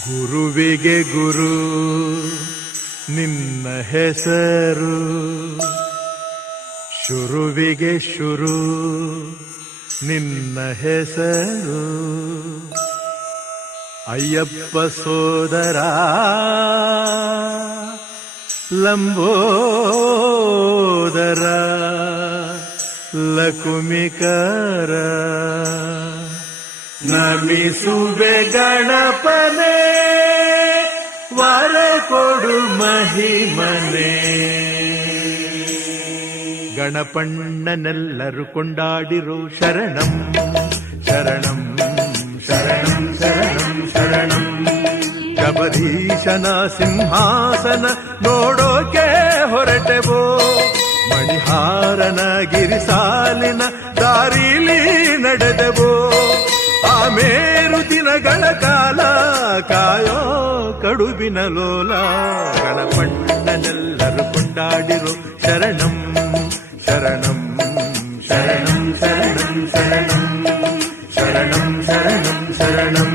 ಗುರುವಿಗೆ ಗುರು ನಿನ್ನ ಹೆಸರು, ಶುರುವಿಗೆ ಶುರು ನಿನ್ನ ಹೆಸರು. ಅಯ್ಯಪ್ಪ ಸೋದರ ಲಂಬೋದರ ಲಕುಮಿಕರ, ನಮಿಸುವೆ ಗಣಪನೇ ವರ ಕೊಡು ಮಹಿಮನೆ. ಗಣಪಣ್ಣನೆಲ್ಲರೂ ಕೊಂಡಾಡಿರೋ ಶರಣಂ ಶರಣಂ ಶರಣಂ ಶರಣಂ ಶರಣಂ. ಶಬರೀಶನ ಸಿಂಹಾಸನ ನೋಡೋಕೆ ಹೊರಟೆವೋ, ಮಣಿಹಾರನ ಗಿರಿಸಾಲಿನ ದಾರಿಲಿ ನಡೆದೆವೋ. ಆಮೇರು ದಿನಗಳ ಕಾಲ ಕಾಯೋ ಕಡುಬಿನ ಲೋಲ. ಗಣಪಣ್ಣನೆಲ್ಲರೂ ಕೊಂಡಾಡಿರೋ ಶರಣಂ ಶರಣಂ ಶರಣಂ ಶರಣಂ ಶರಣಂ ಶರಣಂ ಶರಣಂ ಶರಣಂ.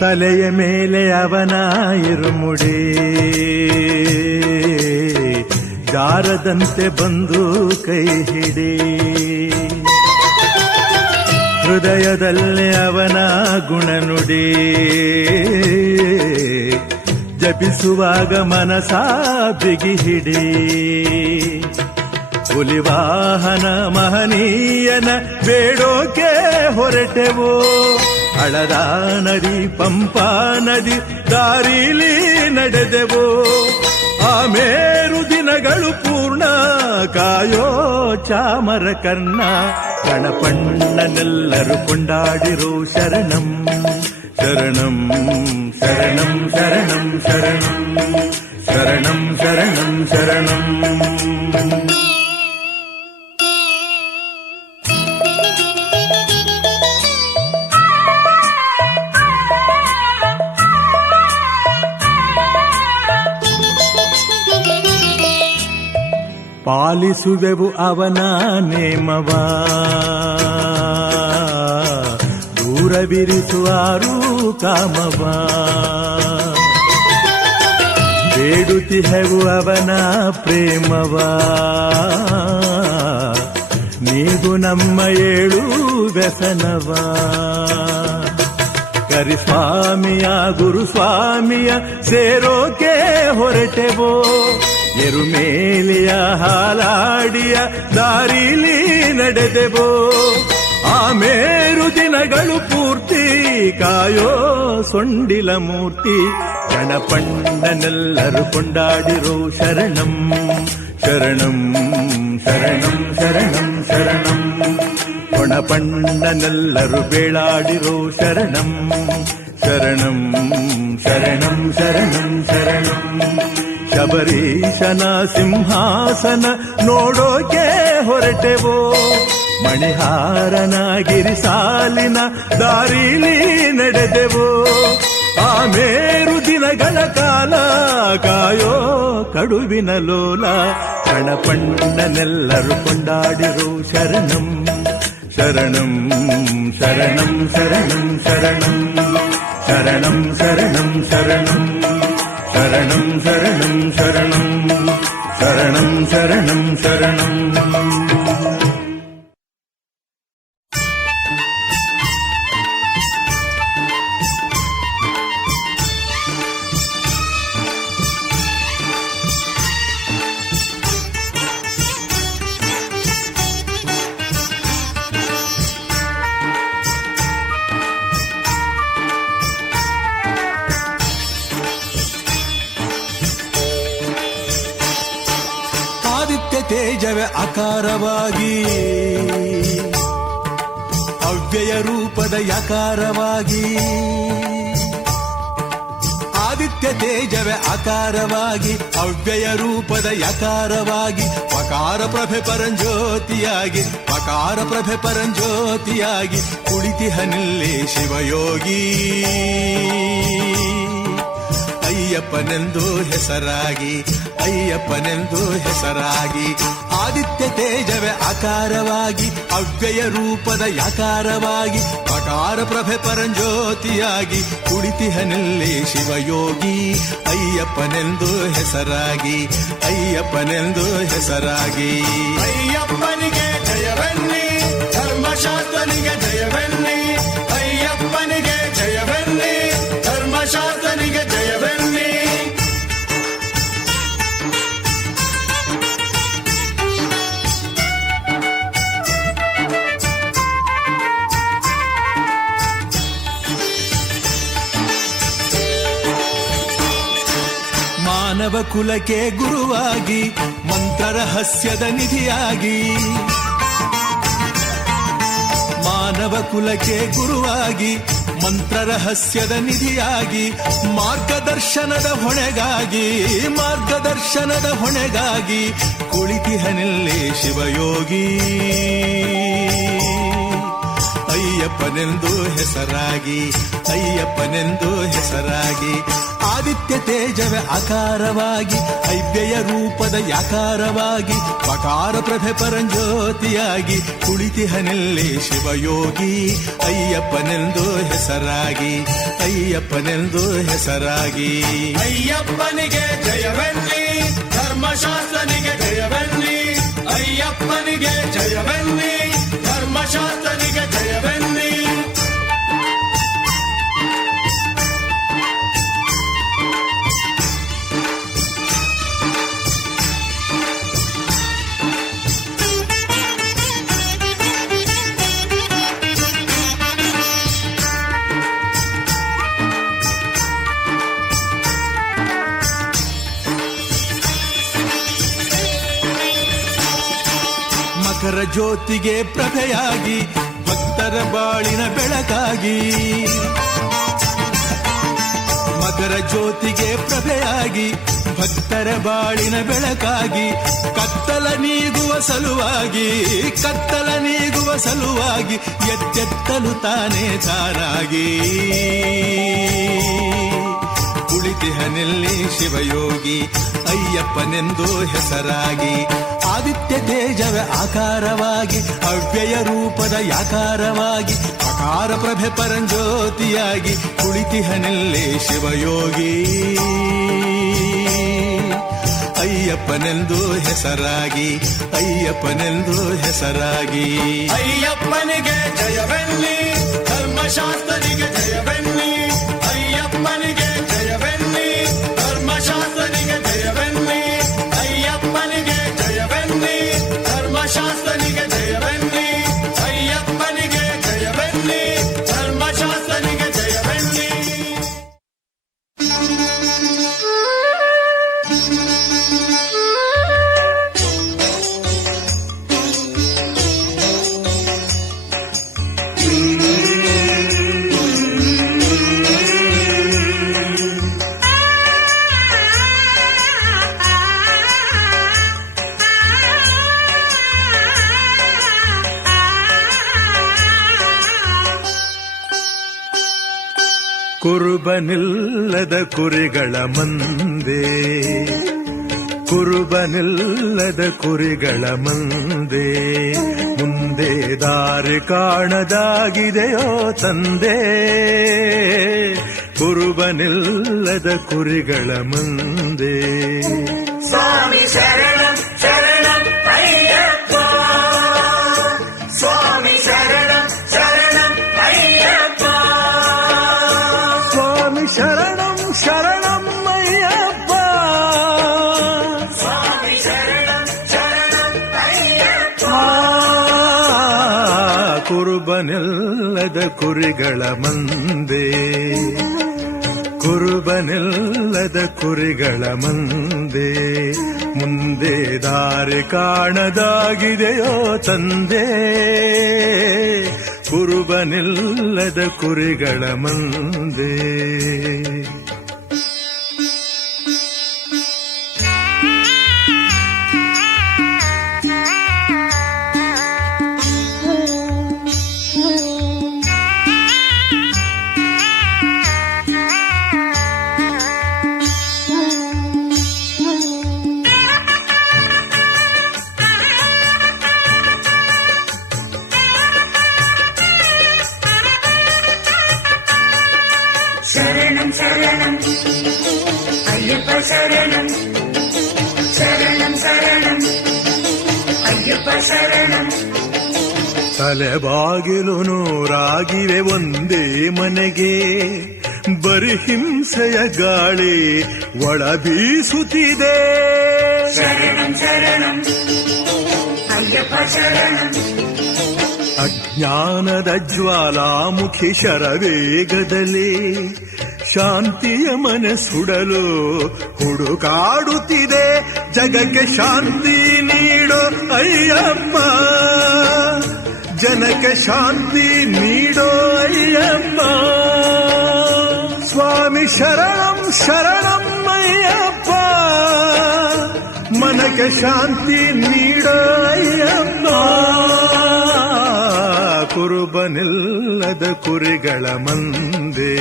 ತಲೆಯ ಮೇಲೆ ಅವನ ಇರುಮುಡಿ, ಜಾರದಂತೆ ಬಂದು ಕೈ ಹಿಡಿ. ಹೃದಯದಲ್ಲಿ ಅವನ ಗುಣನುಡಿ, ಜಪಿಸುವಾಗ ಮನಸ ಬಿಗಿ ಹಿಡಿ. ಹುಲಿವಾಹನ ಮಹನೀಯನ ಬೇಡೋಕೆ ಹೊರಟೆವೋ, ಹಳದ ನದಿ ಪಂಪಾ ನದಿ ದಾರಿಲಿ ನಡೆದೆವೋ. ಆಮೇರು ದಿನಗಳು ಪೂರ್ಣ ಕಾಯೋ ಚಾಮರ ಕರ್ಣ. ಗಣಪಣ್ಣನೆಲ್ಲರೂ ಕೊಂಡಾಡಿರೋ ಶರಣಂ ಶರಣಂ ಶರಣಂ ಶರಣಂ ಶರಣಂ ಶರಣಂ ಶರಣಂ ಶರಣಂ. ಪಾಲಿಸುವೆವು ಅವನ ನೇಮವ, ದೂರವಿರಿಸುವಾರು ಕಾಮವ. ಬೇಡುತ್ತಿಹೆವು ಅವನ ಪ್ರೇಮವ, ನೀಗು ನಮ್ಮ ಏಳು ವ್ಯಸನವ. ಕರಿಸ್ವಾಮಿಯ ಗುರುಸ್ವಾಮಿಯ ಸೇರೋಕೆ ಹೊರಟೆವೋ, ಎರುಮೇಲಿಯ ಹಾಲಾಡಿಯ ದಾರಿಲಿ ನಡೆದೆವೋ. ಆಮೇರು ದಿನಗಳು ಪೂರ್ತಿ ಕಾಯೋ ಸೊಂಡಿಲ ಮೂರ್ತಿ. ಗಣಪಣ್ಣನೆಲ್ಲರೂ ಕೊಂಡಾಡಿರೋ ಶರಣಂ ಶರಣಂ ಶರಣಂ ಶರಣಂ ಶರಣಂ. ಗಣಪಣ್ಣನೆಲ್ಲರೂ ಬೇಳಾಡಿರೋ ಶರಣಂ ಶರಣಂ ಶರಣಂ ಶರಣಂ ಶರಣಂ. ಶಬರೀಶನ ಸಿಂಹಾಸನ ನೋಡೋಕೆ ಹೊರಟೆವೋ, ಮಣಿಹಾರನ ಗಿರಿಸಾಲಿನ ದಾರಿಲಿ ನಡೆದೆವೋ. ಆಮೇರು ದಿನಗಳ ಕಾಲ ಕಾಯೋ ಕಡುವಿನ ಲೋಲ. ಗಣಪಣ್ಣನೆಲ್ಲರೂ ಕೊಂಡಾಡಿರೋ ಶರಣಂ ಶರಣಂ ಶರಣಂ ಶರಣಂ ಶರಣಂ ಶರಣಂ ಶರಣಂ ಶರಣಂ ಶರಣಂ ಶರಣಂ ಶರಣಂ ಶರಣಂ ಶರಣಂ ಶರಣಂ. ತೇಜವೇ ಆಕಾರವಾಗಿ, ಅವ್ಯಯ ರೂಪದ ಯಕಾರವಾಗಿ, ಆದಿತ್ಯ ತೇಜವೇ ಆಕಾರವಾಗಿ ಅವ್ಯಯ ರೂಪದ ಯಕಾರವಾಗಿ ಪಕಾರ ಪ್ರಭೆ ಪರಂಜ್ಯೋತಿಯಾಗಿ ಪಕಾರ ಪ್ರಭೆ ಪರಂಜ್ಯೋತಿಯಾಗಿ ಕುಳಿತಿಹನಿಲ್ಲಿ ಶಿವಯೋಗಿ ಅಯ್ಯಪ್ಪನೆಂದು ಹೆಸರಾಗಿ ಅಯ್ಯಪ್ಪನೆಂದು ಹೆಸರಾಗಿ ಆದಿತ್ಯ ತೇಜವೇ ಆಕಾರವಾಗಿ ಅವ್ಯಯ ರೂಪದ ಯಕಾರವಾಗಿ ಪಕಾರ ಪ್ರಭೆ ಪರಂಜ್ಯೋತಿಯಾಗಿ ಕುಳಿತಿಹನಿಲ್ಲಿ ಶಿವಯೋಗಿ ಅಯ್ಯಪ್ಪನೆಂದು ಹೆಸರಾಗಿ ಅಯ್ಯಪ್ಪನೆಂದು ಹೆಸರಾಗಿ ಅಯ್ಯಪ್ಪನಿಗೆ ಜಯವೆನ್ನಿ ಧರ್ಮಶಾಸ್ತ್ರನಿಗೆ ಜಯವೆನ್ನಿ ಅಯ್ಯಪ್ಪನಿಗೆ ಜಯವೆನ್ನಿ ಧರ್ಮಶಾಸ್ತ್ರನಿಗೆ ಜಯವೆನ್ನಿ ಮಾನವ ಕುಲಕ್ಕೆ ಗುರುವಾಗಿ ಮಂತ್ರ ರಹಸ್ಯದ ನಿಧಿಯಾಗಿ ಮಾನವ ಕುಲಕ್ಕೆ ಗುರುವಾಗಿ ಮಂತ್ರ ರಹಸ್ಯದ ನಿಧಿಯಾಗಿ ಮಾರ್ಗದರ್ಶನದ ಹೊಣೆಗಾಗಿ ಮಾರ್ಗದರ್ಶನದ ಹೊಣೆಗಾಗಿ ಕುಳಿತಿಹನಿಲ್ಲಿ ಶಿವಯೋಗಿ ಅಯ್ಯಪ್ಪನೆಂದು ಹೆಸರಾಗಿ ಅಯ್ಯಪ್ಪನೆಂದು ಹೆಸರಾಗಿ ಆದಿತ್ಯ ತೇಜವೇ ಆಕಾರವಾಗಿ ಅವ್ಯಯ ರೂಪದ ಯಕಾರವಾಗಿ ಪಕಾರ ಪ್ರಭೆ ಪರಂಜ್ಯೋತಿಯಾಗಿ ಕುಳಿತಿಹನಿಲ್ಲಿ ಶಿವಯೋಗಿ ಅಯ್ಯಪ್ಪನೆಂದು ಹೆಸರಾಗಿ ಅಯ್ಯಪ್ಪನೆಂದು ಹೆಸರಾಗಿ ಅಯ್ಯಪ್ಪನಿಗೆ ಜಯವೆನ್ನಿ ಧರ್ಮಶಾಸ್ತ್ರನಿಗೆ ಜಯವೆನ್ನಿ ಅಯ್ಯಪ್ಪನಿಗೆ ಜಯವೆನ್ನಿ ಧರ್ಮಶಾಸ್ತ್ರನಿಗೆ ಜಯವೆನ್ನಿ ಮಕರ ಜ್ಯೋತಿಗೆ ಪ್ರಭೆಯಾಗಿ ಭಕ್ತರ ಬಾಳಿನ ಬೆಳಕಾಗಿ ಮಕರ ಜ್ಯೋತಿಗೆ ಪ್ರಭೆಯಾಗಿ ಭಕ್ತರ ಬಾಳಿನ ಬೆಳಕಾಗಿ ಕತ್ತಲ ನೀಗುವ ಸಲುವಾಗಿ ಕತ್ತಲ ನೀಗುವ ಸಲುವಾಗಿ ಎತ್ತೆತ್ತಲು ತಾನೇ ತಾನಾಗಿ ಕುಳಿತಿಹನಿಲ್ಲಿ ಶಿವಯೋಗಿ ಅಯ್ಯಪ್ಪನೆಂದು ಹೆಸರಾಗಿ ಆದಿತ್ಯ ತೇಜವೇ ಆಕಾರವಾಗಿ ಅವ್ಯಯ ರೂಪದ ಯಕಾರವಾಗಿ ಪಕಾರ ಪ್ರಭೆ ಪರಂಜ್ಯೋತಿಯಾಗಿ ಕುಳಿತಿಹನಿಲ್ಲಿ ಶಿವಯೋಗಿ ಅಯ್ಯಪ್ಪನೆಂದು ಹೆಸರಾಗಿ ಅಯ್ಯಪ್ಪನೆಂದು ಹೆಸರಾಗಿ ಅಯ್ಯಪ್ಪನಿಗೆ ಜಯವೆನ್ನಿ ಧರ್ಮಶಾಸ್ತ್ರನಿಗೆ ಜಯವೆನ್ನಿ ಅಯ್ಯಪ್ಪನಿಗೆ ಜಯವೆನ್ನಿ ಧರ್ಮಶಾಸ್ತ್ರನಿಗೆ ಜಯವೆನ್ನಿ ಅಯ್ಯಪ್ಪನಿಗೆ ಜಯವೆನ್ನಿ ಧರ್ಮಶಾಸ್ತ್ರನಿಗೆ ಜಯವೆನ್ನಿ ಅಯ್ಯಪ್ಪನಿಗೆ ಜಯವೆನ್ನಿ ಧರ್ಮಶಾಸ್ತ್ರನಿಗೆ ಜಯವೆನ್ನಿ ಕುರುಬನಿಲ್ಲದ ಕುರಿಗಳ ಮಂದೆ ಕುರುಬನಿಲ್ಲದ ಕುರಿಗಳ ಮಂದೆ ಮುಂದೆ ದಾರಿ ಕಾಣದಾಗಿದೆಯೋ ತಂದೆ ಕುರುಬನಿಲ್ಲದ ಕುರಿಗಳ ಮಂದೆ ಸ್ವಾಮಿ ಶರಣಂ ಶರಣಂ ಅಯ್ಯಪ್ಪ ಸ್ವಾಮಿ ಶರಣಂ ಶರಣಂ ಅಯ್ಯಪ್ಪ ಸ್ವಾಮಿ ಶರಣಂ ಶರಣಂ ಅಯ್ಯಪ್ಪ ಸ್ವಾಮಿ ಶರಣಂ ಶರಣಂ ಅಯ್ಯಪ್ಪ ಕುರುಬನಿಲ್ಲದ ಕುರಿಗಳ ಮಂದೆ ಕುರುಬನಿಲ್ಲದ ಕುರಿಗಳ ಮಂದೆ ಮುಂದೆ ದಾರಿ ಕಾಣದಾಗಿದೆಯೋ ತಂದೆ ಕುರುಬನಿಲ್ಲದ ಕುರಿಗಳ ಮಂದೆ ശരണം ശരണം അയ്യപ്പ ശരണം ശരണം ശരണം അയ്യപ്പ ശരണം ತಲೆಬಾಗಿಲು ನೂರಾಗಿವೆ ಒಂದೇ ಮನೆಗೆ ಬರಿ ಹಿಂಸೆಯ ಗಾಳಿ ಒಳ ಬೀಸುತ್ತಿದೆ ശരണം ശരണം അയ്യപ്പ ശരണം ಅಜ್ಞಾನದ ಜ್ವಾಲಾಮುಖಿ ಶರವೇಗದಲ್ಲಿ ಶಾಂತಿಯ ಮನಸ್ಸುಡಲು ಹುಡುಕಾಡುತ್ತಿದೆ ಜಗಕ್ಕೆ ಶಾಂತಿ ನೀಡೋ ಅಯ್ಯಪ್ಪ ಜನಕ್ಕೆ ಶಾಂತಿ ನೀಡೋ ಅಯ್ಯಪ್ಪ ಸ್ವಾಮಿ ಶರಣಂ ಶರಣಂ ಅಯ್ಯಪ್ಪ ಮನಕ್ಕೆ ಶಾಂತಿ ನೀಡೋ ಅಯ್ಯಪ್ಪ ಕುರುಬನಿಲ್ಲದ ಕುರಿಗಳ ಮಂದೆ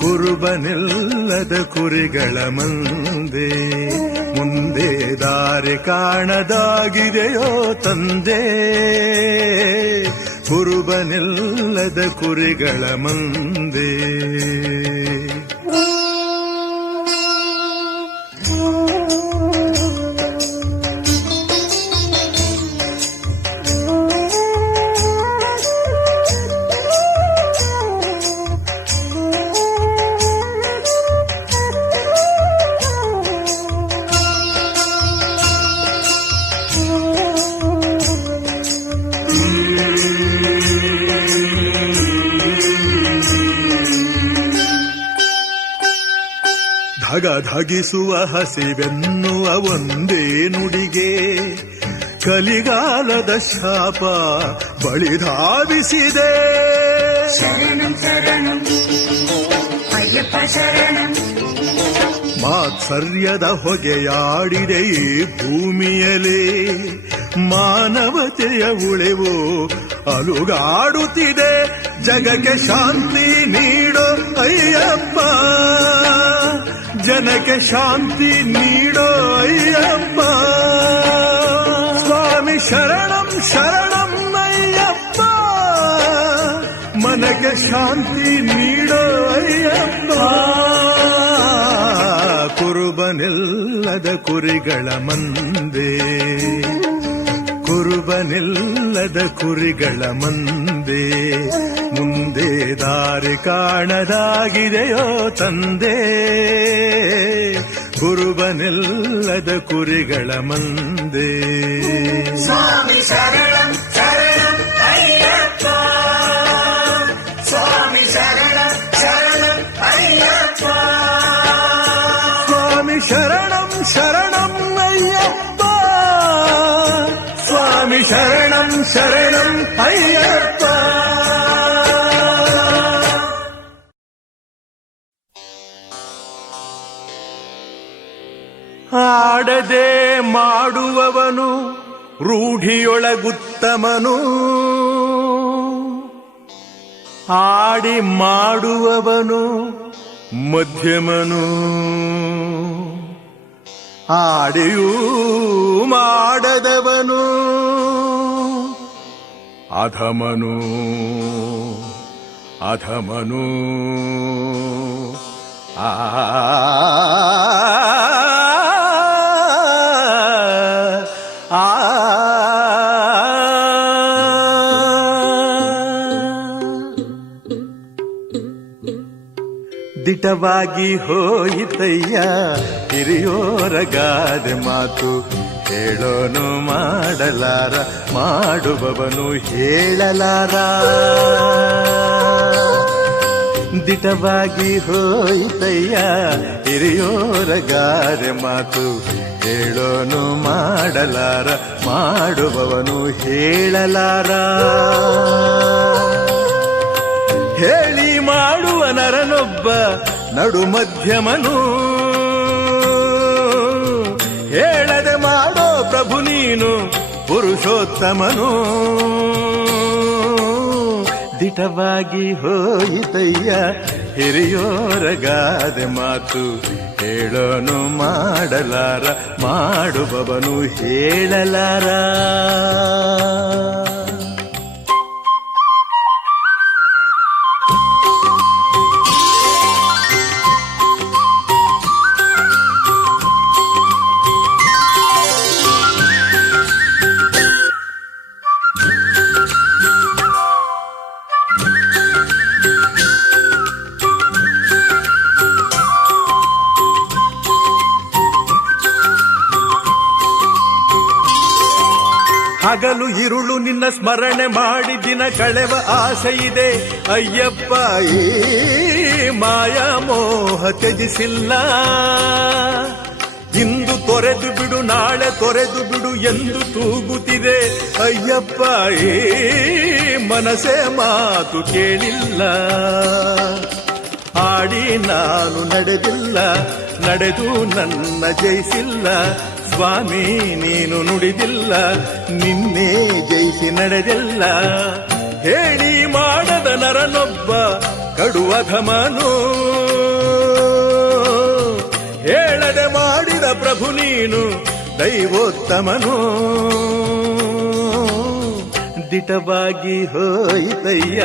ಕುರುಬನಿಲ್ಲದ ಕುರಿಗಳ ಮಂದೆ ಮುಂದೆ ದಾರಿ ಕಾಣದಾಗಿದೆಯೋ ತಂದೆ ಕುರುಬನಿಲ್ಲದ ಕುರಿಗಳ ಮಂದೆ ಧಗಿಸುವ ಹಸಿವೆನ್ನುವ ಒಂದೇ ನುಡಿಗೆ ಕಲಿಗಾಲದ ಶಾಪ ಬಳಿಧಾವಿಸಿದೆ ശരണം ശരണം അയ്യപ്പ ശരണം ಮಾತ್ಸರ್ಯದ ಹೊಗೆಯಾಡಿದೆ ಈ ಭೂಮಿಯಲೇ ಮಾನವತೆಯ ಉಳೆವು ಅಲುಗಾಡುತ್ತಿದೆ ಜಗಕ್ಕೆ ಶಾಂತಿ ನೀಡೋ ಅಯ್ಯಪ್ಪ ಜನಕ್ಕೆ ಶಾಂತಿ ನೀಡೋ ಅಯ್ಯಪ್ಪ ಸ್ವಾಮಿ ಶರಣಂ ಶರಣಂ ಅಯ್ಯಪ್ಪ ಮನಕ್ಕೆ ಶಾಂತಿ ನೀಡೋ ಅಯ್ಯಪ್ಪ ಕುರುಬನಿಲ್ಲದ ಕುರಿಗಳ ಮಂದೆ ಕುರುಬನಿಲ್ಲದ ಕುರಿಗಳ ಮಂದೆ ಮುಂದೆ ದಾರಿ ಕಾಣದಾಗಿದೆಯೋ ತಂದೆ ಕುರುಬನಿಲ್ಲದ ಕುರಿಗಳ ಮಂದೆ സ്വാമി ശരണം ശരണം അയ്യപ്പ സ്വാമി ശരണം ശരണം അയ്യപ്പ ಸ್ವಾಮಿ ಶರಣಂ ಶರಣಂ ಅಯ್ಯಪ್ಪ ಸ್ವಾಮಿ ಶರಣಂ ಶರಣಂ ಅಯ್ಯಪ್ಪ ಆಡದೆ ಮಾಡುವವನು ರೂಢಿಯೊಳಗುತ್ತಮನು ಆಡಿ ಮಾಡುವವನು ಮಧ್ಯಮನು ಆಡಿಯೂ ಮಾಡದವನು ಅಧಮನು ಅಧಮನು ಆ ದಿಟವಾಗಿ ಹೋಯಿತಯ್ಯ ಹಿರಿಯೋರ ಗಾದೆ ಮಾತು ಹೇಳೋನು ಮಾಡಲಾರ ಮಾಡುವವನು ಹೇಳಲಾರ ದಿಟವಾಗಿ ಹೋಯಿತಯ್ಯ ಹಿರಿಯೋರ ಗಾದೆ ಮಾತು ಹೇಳೋನು ಮಾಡಲಾರ ಮಾಡುವವನು ಹೇಳಲಾರ ಹೇಳಿ ಮಾಡುವ ನರನೊಬ್ಬ ನಡು ಮಧ್ಯಮನು ಹೇಳದೆ ಮಾಡೋ ಪ್ರಭು ನೀನು ಪುರುಷೋತ್ತಮನು ದಿಟವಾಗಿ ಹೋಯಿತಯ್ಯ ಹಿರಿಯೋರ ಗಾದೆ ಮಾತು ಹೇಳೋನು ಮಾಡಲಾರ ಮಾಡುವವನು ಹೇಳಲಾರ ಹಗಲು ಇರುಳು ನಿನ್ನ ಸ್ಮರಣೆ ಮಾಡಿ ದಿನ ಕಳೆವ ಆಸೆ ಇದೆ ಅಯ್ಯಪ್ಪ. ಈ ಮಾಯ ಮೋಹ ತ್ಯಜಿಸಿಲ್ಲ. ಇಂದು ತೊರೆದು ಬಿಡು ನಾಳೆ ತೊರೆದು ಬಿಡು ಎಂದು ತೂಗುತ್ತಿದೆ ಅಯ್ಯಪ್ಪ. ಈ ಮನಸೆ ಮಾತು ಕೇಳಿಲ್ಲ. ಆಡಿ ನಾನು ನಡೆದಿಲ್ಲ, ನಡೆದು ನನ್ನ ಜಯಿಸಿಲ್ಲ. ಸ್ವಾಮಿ ನೀನು ನುಡಿದಿಲ್ಲ, ನಿನ್ನೆ ಜಯಿಸಿ ನಡೆದಿಲ್ಲ. ಹೇಳಿ ಮಾಡದ ನರನೊಬ್ಬ ಕಡುವಧಮನು, ಹೇಳದೆ ಮಾಡಿದ ಪ್ರಭು ನೀನು ದೈವೋತ್ತಮನು. ದಿಟವಾಗಿ ಹೋಯಿತಯ್ಯ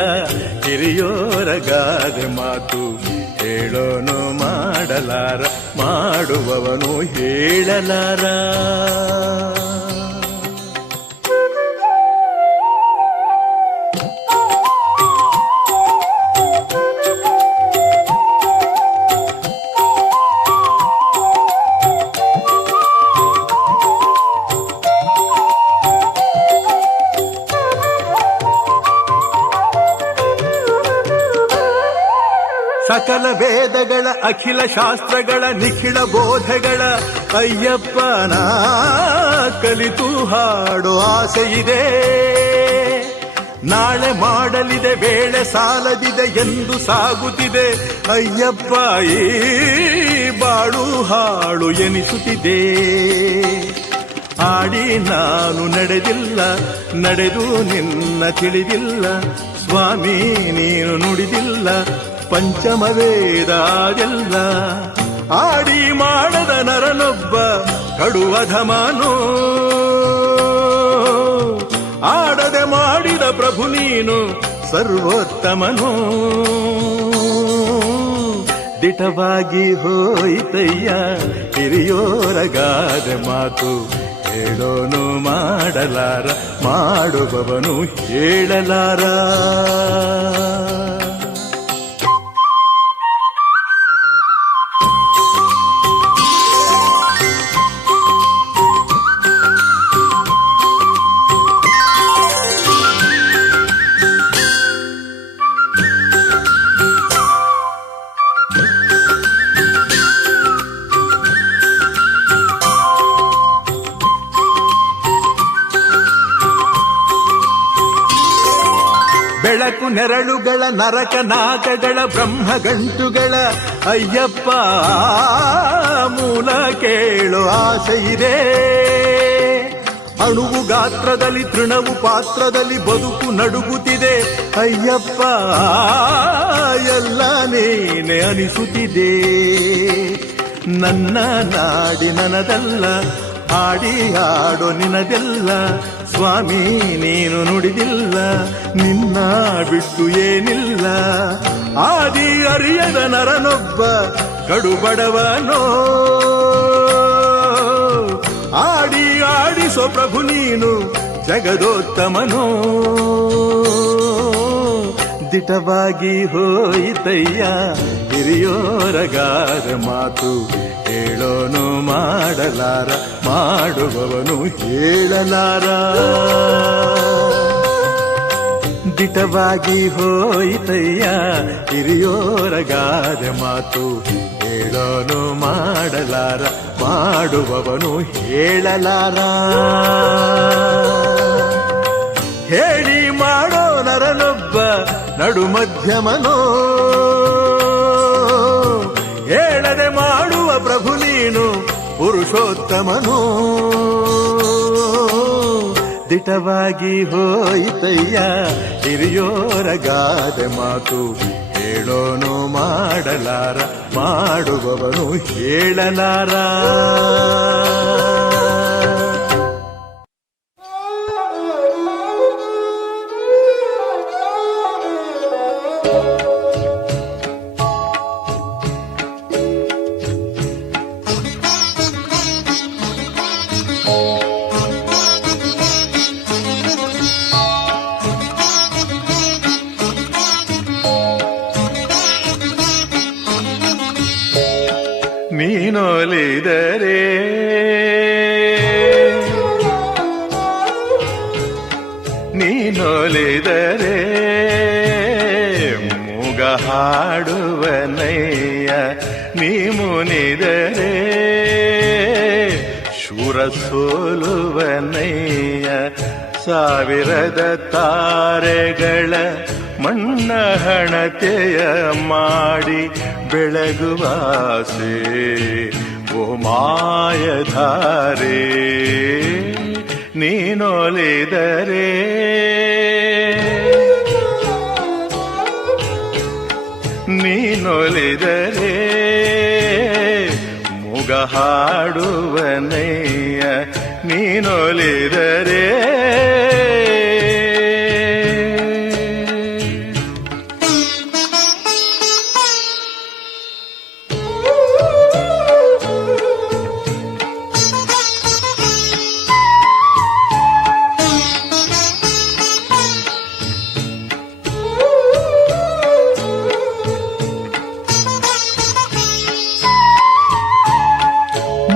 ಹಿರಿಯೋರಗಾದೆ ಮಾತು. ಹೇಳೋನು ಮಾಡಲಾರ, ಮಾಡುವವನು ಹೇಳಲಾರ. ಸಕಲ ವೇದಗಳ ಅಖಿಲ ಶಾಸ್ತ್ರಗಳ ನಿಖಿಳ ಬೋಧೆಗಳ ಅಯ್ಯಪ್ಪನ ಕಲಿತು ಹಾಡೋ ಆಸೆಯಿದೆ. ನಾಳೆ ಮಾಡಲಿದೆ ವೇಳೆ ಸಾಲದಿದೆ ಎಂದು ಸಾಗುತ್ತಿದೆ ಅಯ್ಯಪ್ಪ. ಈ ಬಾಳು ಹಾಳು ಎನಿಸುತ್ತಿದೆ. ಆಡಿ ನಾನು ನಡೆದಿಲ್ಲ, ನಡೆದು ನಿನ್ನ ತಿಳಿದಿಲ್ಲ. ಸ್ವಾಮಿ ನೀನು ನುಡಿದಿಲ್ಲ, ಪಂಚಮ ವೇದ ಅದೆಲ್ಲ. ಆಡಿ ಮಾಡದ ನರನೊಬ್ಬ ಕಡುವಧಮನು, ಆಡದೆ ಮಾಡಿದ ಪ್ರಭು ನೀನು ಸರ್ವೋತ್ತಮನು. ದಿಟವಾಗಿ ಹೋಯಿತಯ್ಯ ಹಿರಿಯೋರಗಾದೆ ಮಾತು. ಹೇಳೋನು ಮಾಡಲಾರ, ಮಾಡುವವನು ಹೇಳಲಾರ. ಬೆಳಕು ನೆರಳುಗಳ ನರಕ ನಾಗಗಳ ಬ್ರಹ್ಮಗಂಟುಗಳ ಅಯ್ಯಪ್ಪ ಮೂಲ ಕೇಳೋ ಆಸೆಯಿದೆ. ಅಣುವು ಗಾತ್ರದಲ್ಲಿ ತೃಣವು ಪಾತ್ರದಲ್ಲಿ ಬದುಕು ನಡುಗುತ್ತಿದೆ ಅಯ್ಯಪ್ಪ. ಎಲ್ಲ ನೀನೆ ಅನಿಸುತ್ತಿದೆ. ನನ್ನ ನಾಡಿ ನನದಲ್ಲ, ಆಡಿ ಆಡೋ ನಿನದೆಲ್ಲ. ಸ್ವಾಮಿ ನೀನು ನುಡಿದಿಲ್ಲ, ನಿನ್ನ ಬಿಟ್ಟು ಏನಿಲ್ಲ. ಆದಿ ಅರಿಯದ ನರನೊಬ್ಬ ಕಡುಬಡವನೋ, ಆಡಿ ಆಡಿಸೋ ಪ್ರಭು ನೀನು ಜಗದೋತ್ತಮನೋ. ದಿಟವಾಗಿ ಹೋಯಿತಯ್ಯ ಹಿರಿಯೋರಗಾದ ಮಾತು. ಹೇಳೋನು ಮಾಡಲಾರ, ಮಾಡುವವನು ಹೇಳಲಾರ. ದಿಟವಾಗಿ ಹೋಯಿತಯ್ಯ ಹಿರಿಯೋರಗಾದ ಮಾತು. ಹೇಳೋನು ಮಾಡಲಾರ, ಮಾಡುವವನು ಹೇಳಲಾರ. ಹೇಳಿ ಮಾಡೋ ನರನೊಬ್ಬ ನಡು ಮಧ್ಯಮನೋ, ಹೇಳದೆ ಮಾಡುವ ಪ್ರಭು ನೀನು ಪುರುಷೋತ್ತಮನು. ದಿಟವಾಗಿ ಹೋಯಿತಯ್ಯ ಹಿರಿಯೋರಗಾದೆ ಮಾತು. ಹೇಳೋನು ಮಾಡಲಾರ, ಮಾಡುವವನು ಹೇಳಲಾರ. ನೀನೊಲಿದರೆ ನೀನೊಲಿದರೆ ಮೂಗ ಹಾಡುವನಯ್ಯ, ನೀ ಮುನಿದರೆ ಶೂರ ಸೋಲುವನಯ್ಯ. ಸಾವಿರದ ತಾರೆಗಳ ಮಣ್ಣ ಹಣತೆಯ ಮಾಡಿ ಬೆಳಗುವಾಸೆ ಓ ಮಾಯಧಾರೆ, ನೀನೊಲಿದರೆ ನೀನೊಲಿದರೆ ಮೂಗ ಹಾಡುವನಯ್ಯ, ನೀನೊಲಿದರೆ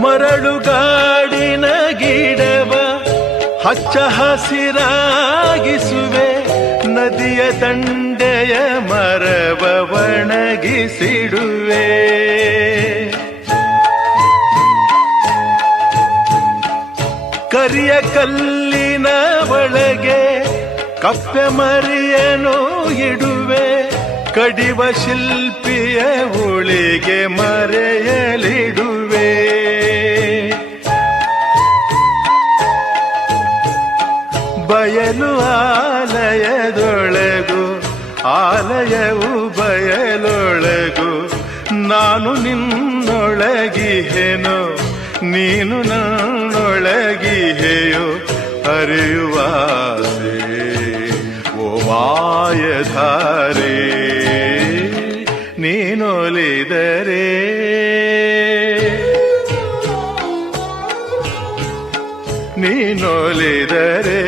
ಮರಳುಗಾಡಿನ ಗಿಡವ ಹಚ್ಚ ಹಸಿರಾಗಿಸುವೆ, ನದಿಯ ದಂಡೆಯ ಮರವ ಒಣಗಿಸಿಡುವೆ. ಕರಿಯ ಕಲ್ಲಿನ ಒಳಗೆ ಕಪ್ಪೆ ಮರಿಯನು ಇಡುವೆ, ಕಡಿವ ಶಿಲ್ಪಿಯ ಉಳಿಗೆ ಮರೆಯಲಿಡುವೆ. ಬಯಲು ಆಲಯದೊಳಗು ಆಲಯವು ಬಯಲೊಳಗು, ನಾನು ನಿನ್ನೊಳಗಿಹೆನೋ ನೀನು ನನ್ನೊಳಗಿಹೆಯೋ ಅರಿಯುವಾಸೆ ಓ ಮಾಯಧಾರೆ, ನೀನೊಲಿದರೆ ನೀನೊಲಿದರೆ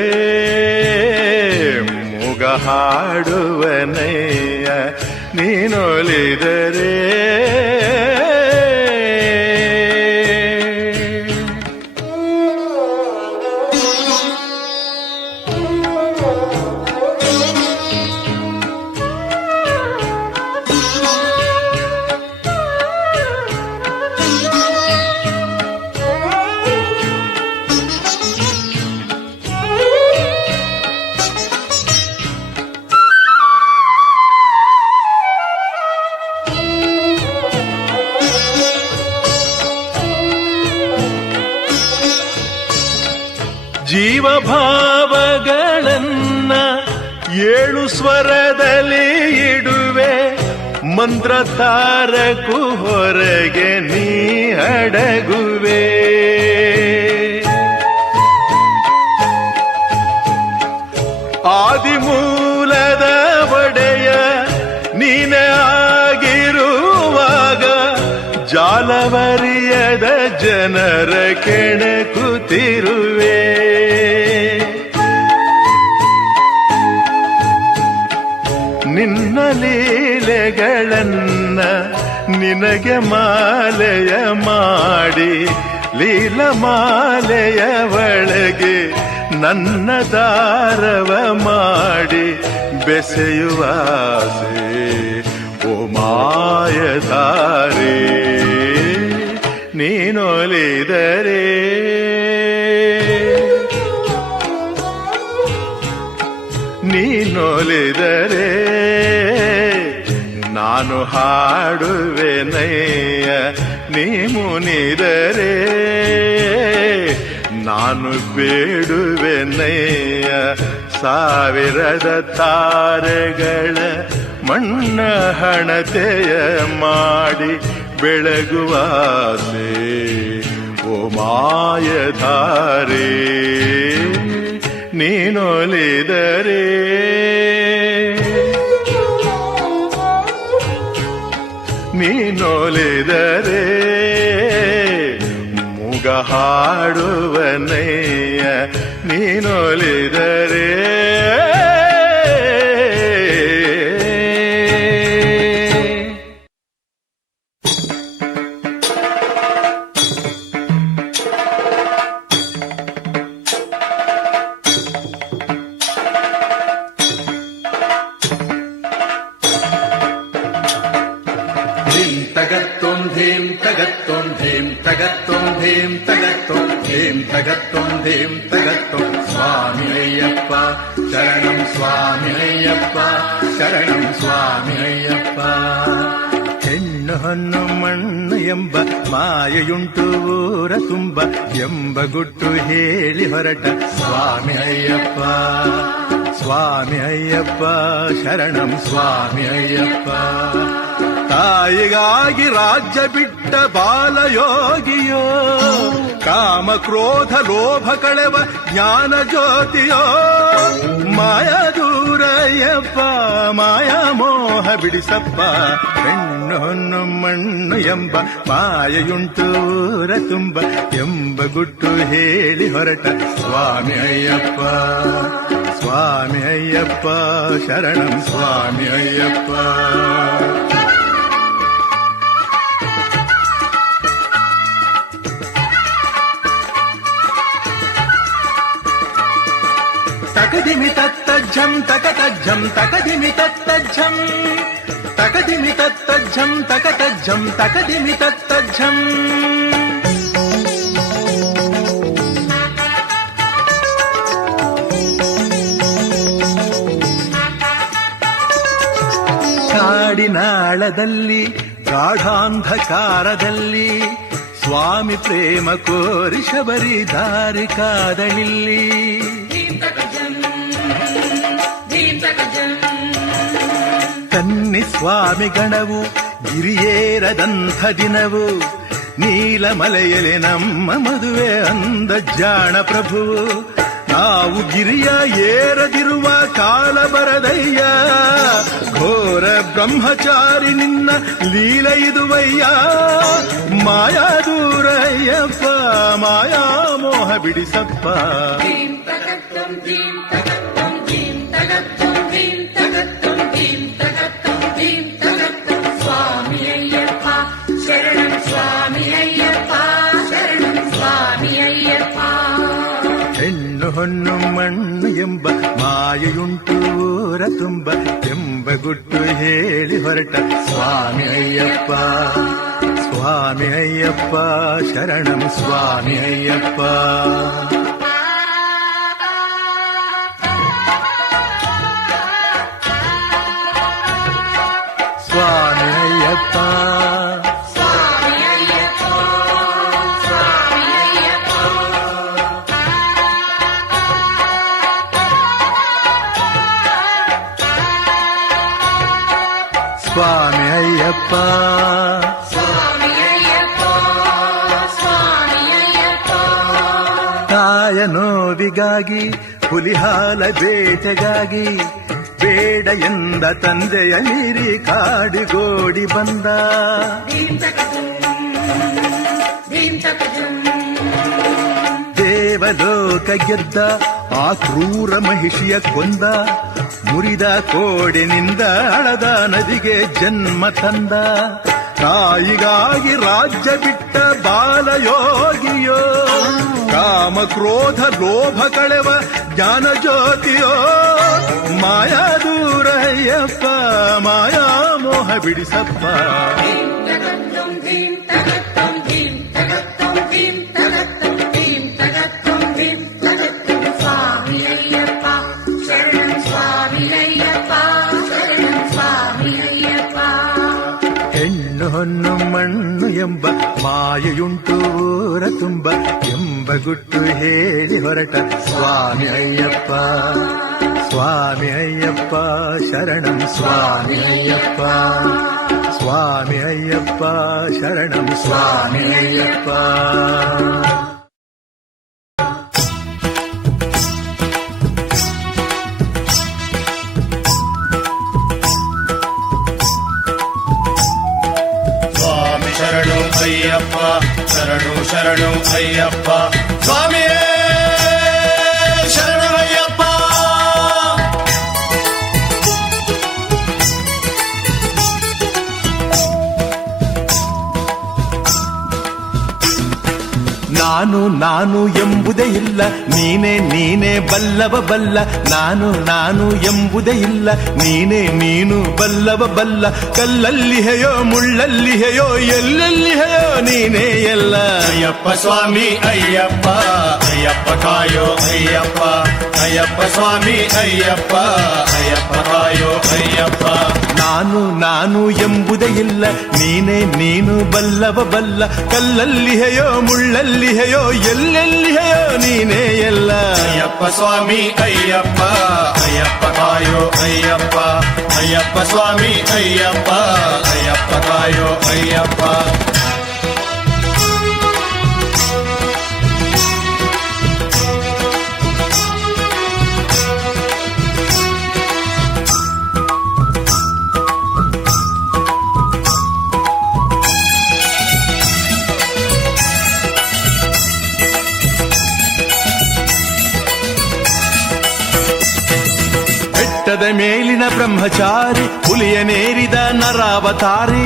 ಮೂಗ ಹಾಡುವನಯ್ಯ, ನೀನೊಲಿದರೆ ಜೀವಭಾವಗಳನ್ನ ಏಳು ಸ್ವರದಲ್ಲಿ ಇಡುವೆ, ಮಂತ್ರ ತಾರಕು ಹೊರಗೆ ನೀ ಅಡಗುವೆ. ಆದಿಮೂಲದ ಒಡೆಯ ನೀನೇ ಆಗಿರುವಾಗ, ಜಾಲವರಿಯದ ಜನರ ಕೆಣಕುತ್ತಿರುವೆ. ನಿನ್ನ ಲೀಲೆಗಳನ್ನ ನಿನಗೆ ಮಾಲೆಯ ಮಾಡಿ, ಲೀಲ ಮಾಲೆಯ ಒಳಗೆ ನನ್ನ ದಾರವ ಮಾಡಿ ಬೆಸೆಯುವಾಸೆ ಓ ಮಾಯಧಾರೆ, ನೀನೊಲಿದರೆ ನೀನೊಲಿದರೆ ನಾನು ಹಾಡುವೆನಯ್ಯ, ನೀ ಮುನಿದರೆ ನಾನು ಬೇಡುವೆನಯ್ಯ. ಸಾವಿರದ ತಾರೆಗಳ ಮಣ್ಣ ಹಣತೆಯ ಮಾಡಿ ಬೆಳಗುವಾಸೆ ಓ ಮಾಯಧಾರೆ, ನೀನೊಲಿದರೆ ನೀನೊಲಿದರೆ ಮೂಗ ಹಾಡುವನಯ್ಯ, ನೀನೊಲಿದರೆ ಧೀಂ ತಗತ್ತೋಂ ಧೀಂ ತಗತ್ತೋಂ ಧೀಂ ತಗತ್ತೋಂ ಧೀಂ ತಗತ್ತೋಂ ಧೀಂ ತಗತ್ತೋಂ ಸ್ವಾಮಿ ಅಯ್ಯಪ್ಪ ಶರಣಂ ಸ್ವಾಮಿ ಅಯ್ಯಪ್ಪ ಶರಣಂ ಸ್ವಾಮಿ ಅಯ್ಯಪ್ಪ. ಹೆಣ್ಣು ಹೊನ್ನು ಮಣ್ಣು ಎಂಬ ಮಾಯೆಯುಂಟು ಊರ ತುಂಬ ಎಂಬ ಗುಟ್ಟು ಹೇಳಿ ಹೊರಟ ಸ್ವಾಮಿ ಅಯ್ಯಪ್ಪ ಸ್ವಾಮಿ ಅಯ್ಯಪ್ಪ ಶರಣಂ ಸ್ವಾಮಿ ಅಯ್ಯಪ್ಪ. ತಾಯಿಗಾಗಿ ರಾಜ್ಯ ಬಿಟ್ಟ ಬಾಲಯೋಗಿಯೋ ಕಾಮ ಕ್ರೋಧ ಲೋಭ ಕಳೆವ ಜ್ಞಾನ ಜ್ಯೋತಿಯೋ ಮಾಯಾ ದೂರಯ್ಯಪ್ಪ ಮಾಯಾ ಮೋಹ ಬಿಡಿಸಪ್ಪ. ಹೆಣ್ಣು ಹೊನ್ನು ಮಣ್ಣು ಎಂಬ ಮಾಯೆಯುಂಟು ಊರ ತುಂಬ ಎಂಬ ಗುಟ್ಟು ಹೇಳಿ ಹೊರಟ ಸ್ವಾಮಿ ಅಯ್ಯಪ್ಪ ಸ್ವಾಮಿ ಅಯ್ಯಪ್ಪ ಶರಣಂ ಸ್ವಾಮಿ ಅಯ್ಯಪ್ಪ. ತಕದಿಮಿ ತತ್ತಜ್ಜಂ ತಕತಜ್ಜಂ ತಕದಿಮಿ ತತ್ತಜ್ಜಂ ತಕದಿಮಿ ತತ್ತಜ್ಜಂ ತಕತಜ್ಜಂ ತಕದಿಮಿ ತತ್ತಜ್ಜಂ. ಕಾಡಿನಾಳದಲ್ಲಿ ಗಾಢಾಂಧಕಾರದಲ್ಲಿ ಸ್ವಾಮಿ ಪ್ರೇಮ ಕೋರಿ ಶಬರಿ ದಾರಿ ಕಾದಳಿಲ್ಲಿ ಕನ್ನಿ ಸ್ವಾಮಿ ಗಣವು ಗಿರಿಯೇರದಂಥ ದಿನವು ನೀಲಮಲೆಯಲ್ಲಿ ನಮ್ಮ ಮದುವೆ ಅಂದ ಜಾಣ ಪ್ರಭು. ನಾವು ಗಿರಿಯ ಏರದಿರುವ ಕಾಲ ಬರದಯ್ಯ ಘೋರ ಬ್ರಹ್ಮಚಾರಿ ನಿನ್ನ ಲೀಲೆ ಇದುವಯ್ಯ. ಮಾಯಾ ದೂರಯ್ಯಪ್ಪ ಮಾಯಾ ಮೋಹ ಬಿಡಿಸಪ್ಪ. ಸ್ವಾಮಿ ಅಯ್ಯಪ್ಪ ಶರಣಂ ಸ್ವಾಮಿ ಅಯ್ಯಪ್ಪ ಶರಣಂ ಸ್ವಾಮಿ ಅಯ್ಯಪ್ಪ. ಹೆಣ್ಣು ಹೊನ್ನು ಮಣ್ಣು ಎಂಬ ಮಾಯೆಯುಂಟು ಊರ ತುಂಬ ಎಂಬ ಗುಟ್ಟು ಹೇಳಿ ಹೊರಟ ಸ್ವಾಮಿ ಅಯ್ಯಪ್ಪ ಸ್ವಾಮಿ ಅಯ್ಯಪ್ಪ ಶರಣಂ ಸ್ವಾಮಿ ಅಯ್ಯಪ್ಪ. ಸ್ವಾಮಿ ಅಯ್ಯಪ್ಪ ಸ್ವಾಮಿ ಅಯ್ಯಪ್ಪ ಸ್ವಾಮಿ ಅಯ್ಯಪ್ಪ. ಸ್ವಾಮಿ ಅಯ್ಯಪ್ಪ ಸ್ವಾಮಿ ಅಯ್ಯಪ್ಪ ಸ್ವಾಮಿ ಅಯ್ಯಪ್ಪ. ತಾಯ ನೋವಿಗಾಗಿ ಹುಲಿಹಾಲ ಬೇಟೆಗಾಗಿ ಬೇಡ ಎಂದ ತಂದೆಯ ಮೀರಿ ಕಾಡಿಗೋಡಿ ಬಂದ. ದೇವಲೋಕ ಗೆದ್ದ ಆ ಕ್ರೂರ ಮಹಿಷಿಯ ಕೊಂದ ಮುರಿದ ಕೋಡಿನಿಂದ ಅಳದ ನದಿಗೆ ಜನ್ಮ ತಂದ. ತಾಯಿಗಾಗಿ ರಾಜ್ಯ ಬಿಟ್ಟ ಬಾಲಯೋಗಿಯೋ ಕಾಮ ಕ್ರೋಧ ಲೋಭ ಕಳೆವ ಜ್ಞಾನ ಜ್ಯೋತಿಯೋ ಮಾಯಾ ದೂರಯ್ಯಪ್ಪ ಮಾಯಾ ಮೋಹ ಬಿಡಿಸಪ್ಪ. ಸ್ವಾಮಿ ಅಯ್ಯಪ್ಪ ಶರಣಂ ಸ್ವಾಮಿ ಅಯ್ಯಪ್ಪ ಶರಣಂ ಸ್ವಾಮಿ ಅಯ್ಯಪ್ಪ. ಹೆಣ್ಣು ಹೊನ್ನು ಮಣ್ಣು ಎಂಬ ಮಾಯೆಯುಂಟು ಊರ ತುಂಬ ಎಂಬ ಗುಟ್ಟು ಹೇಳಿ ಹೊರಟ ಸ್ವಾಮಿ ಅಯ್ಯಪ್ಪ ಸ್ವಾಮಿ ಅಯ್ಯಪ್ಪ ಶರಣಂ ಸ್ವಾಮಿ ಅಯ್ಯಪ್ಪ ಸ್ವಾಮಿ ಅಯ್ಯಪ್ಪ ಶರಣಂ ಸ್ವಾಮಿ ಅಯ್ಯಪ್ಪ. ಶರಣು ಅಯ್ಯಪ್ಪ ಶರಣು ಶರಣು ಅಯ್ಯಪ್ಪ ಸ್ವಾಮಿಯೇ ಶರಣಮಯ್ಯಪ್ಪ. ನಾನು ಎಂಬುದೇ ಇಲ್ಲ, ನೀನೇ ಬಲ್ಲವ ಬಲ್ಲ. ನಾನು ಎಂಬುದೇ ಇಲ್ಲ, ನೀನು ಬಲ್ಲವ ಬಲ್ಲ. ಕಲ್ಲಲ್ಲಿ ಹೇಯೋ ಮುಳ್ಳಲ್ಲಿ ಹೇಯೋ ಎಲ್ಲೆಲ್ಲಿ ಹೇಯೋ ನೀನೇ ಎಲ್ಲ. ಅಯ್ಯಪ್ಪ ಸ್ವಾಮಿ ಅಯ್ಯಪ್ಪ, ಅಯ್ಯಪ್ಪ ಕಾಯೋ ಅಯ್ಯಪ್ಪ. ಅಯ್ಯಪ್ಪ ಸ್ವಾಮಿ ಅಯ್ಯಪ್ಪ, ಅಯ್ಯಪ್ಪ ಕಾಯೋ ಅಯ್ಯಪ್ಪ. ನಾನು ಎಂಬುದೇ ಇಲ್ಲ, ನೀನು ಬಲ್ಲವ ಬಲ್ಲ. ಕಲ್ಲಲ್ಲಿ ಹೇಯೋ ಮುಳ್ಳಲ್ಲಿ ಹೇಯೋ ಎಲ್ಲೆಲ್ಲಿ ಹೇಯೋ ನೀನೇ ಎಲ್ಲ. ಅಯ್ಯಪ್ಪ ಸ್ವಾಮಿ ಅಯ್ಯಪ್ಪ, ಅಯ್ಯಪ್ಪ ಕಾಯೋ ಅಯ್ಯಪ್ಪ. ಅಯ್ಯಪ್ಪ ಸ್ವಾಮಿ ಅಯ್ಯಪ್ಪ, ಅಯ್ಯಪ್ಪ ಕಾಯೋ ಅಯ್ಯಪ್ಪ. ಬೆಟ್ಟದ ಮೇಲಿನ ಬ್ರಹ್ಮಚಾರಿ, ಹುಲಿಯನೇರಿದ ನರಾವತಾರಿ.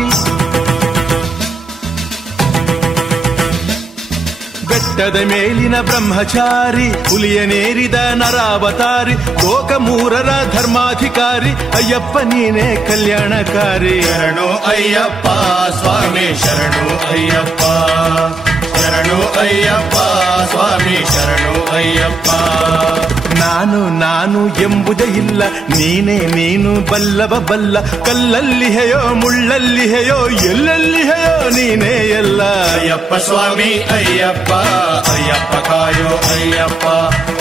ಬೆಟ್ಟದ ಮೇಲಿನ ಬ್ರಹ್ಮಚಾರಿ, ಹುಲಿಯನೇರಿದ ನರಾವತಾರಿ. ಲೋಕ ಮೂರರ ಧರ್ಮಾಧಿಕಾರಿ, ಅಯ್ಯಪ್ಪ ನೀನೇ ಕಲ್ಯಾಣಕಾರಿ. ಶರಣು ಅಯ್ಯಪ್ಪ ಸ್ವಾಮಿ, ಶರಣು ಅಯ್ಯಪ್ಪ. ಶರಣು ಅಯ್ಯಪ್ಪ ಸ್ವಾಮಿ, ಶರಣು ಅಯ್ಯಪ್ಪ. ನಾನು ಎಂಬುದೇ ಇಲ್ಲ, ನೀನು ಬಲ್ಲವ ಬಲ್ಲ. ಕಲ್ಲಲ್ಲಿ ಹೇಯೋ ಮುಳ್ಳಲ್ಲಿ ಹೇಯೋ ಎಲ್ಲೆಲ್ಲಿ ಹೇಯೋ ನೀನೇ ಎಲ್ಲ. ಅಯ್ಯಪ್ಪ ಸ್ವಾಮಿ ಅಯ್ಯಪ್ಪ, ಅಯ್ಯಪ್ಪ ಕಾಯೋ ಅಯ್ಯಪ್ಪ.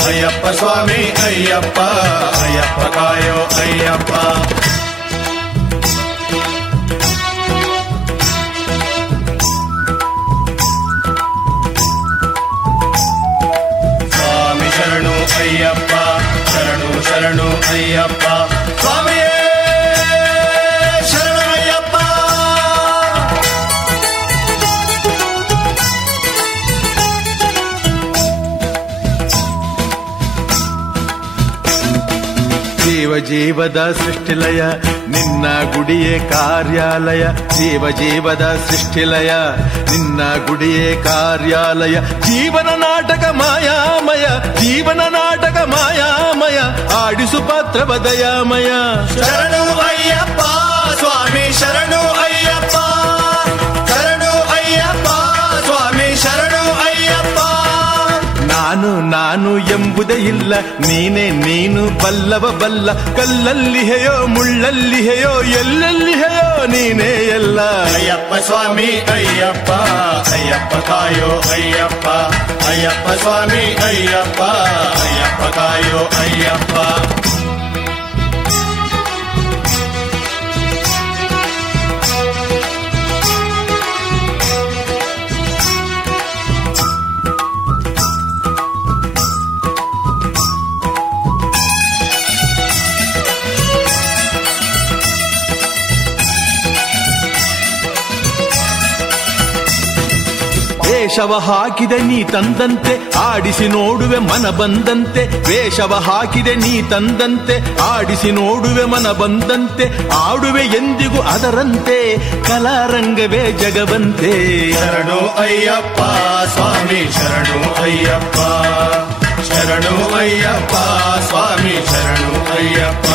ಅಯ್ಯಪ್ಪ ಸ್ವಾಮಿ ಅಯ್ಯಪ್ಪ, ಅಯ್ಯಪ್ಪ ಕಾಯೋ ಅಯ್ಯಪ್ಪ. ಸ್ವಾಮಿ ಶರಣು ಅಯ್ಯಪ್ಪ, ಶರಣು ಶರಣು ಅಯ್ಯಪ್ಪ. ಸ್ವಾಮಿಯೇ ಶರಣಯ್ಯಪ್ಪ. ಜೀವದ ಸೃಷ್ಟಿಲಯ, ನಿನ್ನ ಗುಡಿಯೇ ಕಾರ್ಯಾಲಯ. ಜೀವದ ಸೃಷ್ಟಿಲಯ, ನಿನ್ನ ಗುಡಿಯೇ ಕಾರ್ಯಾಲಯ. ಜೀವನ ನಾಟಕ ಮಾಯಾಮಯ, ಜೀವನ ನಾಟಕ ಮಾಯಾಮಯ. ಆಡಿಸು ಪಾತ್ರವ ದಯಾಮಯ. ಶರಣು ಅಯ್ಯಪ್ಪ ಸ್ವಾಮಿ, ಶರಣು ಅಯ್ಯಪ್ಪ. ಶರಣು ಅಯ್ಯಪ್ಪ ಸ್ವಾಮಿ, ಶರಣು ಅಯ್ಯಪ್ಪ. ನಾನು ಎಂಬುದೇ ಇಲ್ಲ, ನೀನು ಬಲ್ಲವ ಬಲ್ಲ. ಕಲ್ಲಲ್ಲಿ ಹೇಯೋ ಮುಳ್ಳಲ್ಲಿ ಹೇಯೋ ಎಲ್ಲೆಲ್ಲಿ ಹೇಯೋ ನೀನೇ ಎಲ್ಲ. ಅಯ್ಯಪ್ಪ ಸ್ವಾಮಿ ಅಯ್ಯಪ್ಪ, ಅಯ್ಯಪ್ಪ ಕಾಯೋ ಅಯ್ಯಪ್ಪ. ಅಯ್ಯಪ್ಪ ಸ್ವಾಮಿ ಅಯ್ಯಪ್ಪ, ಅಯ್ಯಪ್ಪ ಕಾಯೋ ಅಯ್ಯಪ್ಪ. ವೇಷವ ಹಾಕಿದೆ ನೀ ತಂದಂತೆ, ಆಡಿಸಿ ನೋಡುವೆ ಮನ ಬಂದಂತೆ. ವೇಷವ ಹಾಕಿದೆ ನೀ ತಂದಂತೆ, ಆಡಿಸಿ ನೋಡುವೆ ಮನ ಬಂದಂತೆ. ಆಡುವೆ ಎಂದಿಗೂ ಅದರಂತೆ, ಕಲಾರಂಗವೇ ಜಗವಂತೆ. ಶರಣು ಅಯ್ಯಪ್ಪ ಸ್ವಾಮಿ, ಶರಣು ಅಯ್ಯಪ್ಪ. ಶರಣು ಅಯ್ಯಪ್ಪ ಸ್ವಾಮಿ, ಶರಣು ಅಯ್ಯಪ್ಪ.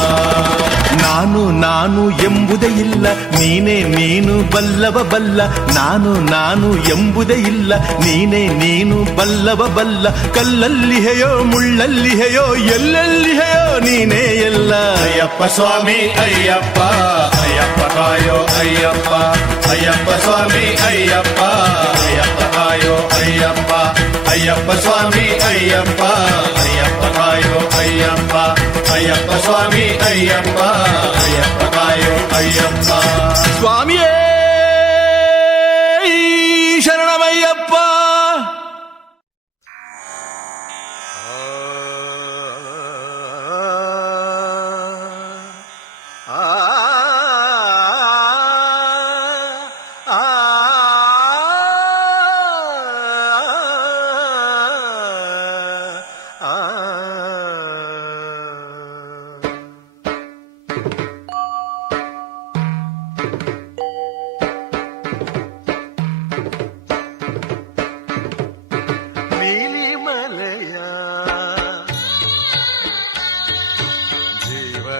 ನಾನು ಎಂಬುದೇ ಇಲ್ಲ, ನೀನು ಬಲ್ಲವ ಬಲ್ಲ. ನಾನು ಎಂಬುದೇ ಇಲ್ಲ, ನೀನು ಬಲ್ಲವ ಬಲ್ಲ. ಕಲ್ಲಲ್ಲಿ ಹೇಯೋ ಮುಳ್ಳಲ್ಲಿ ಹೇಯೋ ಎಲ್ಲೆಲ್ಲಿ ಹೇಯೋ ನೀನೇ ಎಲ್ಲ. ಅಯ್ಯಪ್ಪ ಸ್ವಾಮಿ ಅಯ್ಯಪ್ಪ, ಅಯ್ಯಪ್ಪ ಕಾಯೋ ಅಯ್ಯಪ್ಪ. ಅಯ್ಯಪ್ಪ ಸ್ವಾಮಿ ಅಯ್ಯಪ್ಪ, ಅಯ್ಯಪ್ಪ ಕಾಯೋ ಅಯ್ಯಪ್ಪ. ಅಯ್ಯಪ್ಪ ಸ್ವಾಮಿ ಅಯ್ಯಪ್ಪ, ಅಯ್ಯಪ್ಪ ಕಾಯೋ ಅಯ್ಯಪ್ಪ. ಅಯ್ಯಪ್ಪ ಸ್ವಾಮಿ ಅಯ್ಯಪ್ಪ, ಅಯ್ಯಪ್ಪ ಕಾಯೋ ಅಯ್ಯಪ್ಪ. ಸ್ವಾಮಿಯೇ ಶರಣಮಯ್ಯಪ್ಪ.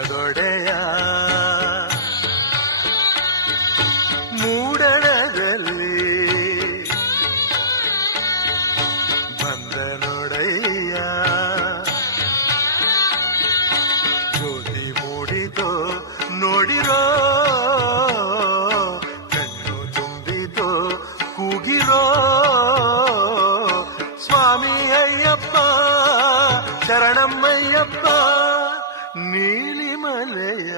ಜೀವದೊಡೆಯ ಮೂಡಣದಲ್ಲಿ ಬಂದ ನೋಡಯ್ಯ ಜ್ಯೋತಿ ಮೂಡಿತೋ ನೋಡಿರೋ ಕಣ್ಣು ತುಂಬಿತೋ ಕೂಗಿರೋ ಸ್ವಾಮಿ ಅಯ್ಯಪ್ಪ ಶರಣಮ್ಮಯ್ಯಪ್ಪ ನೀಲಿಮಲೆಯ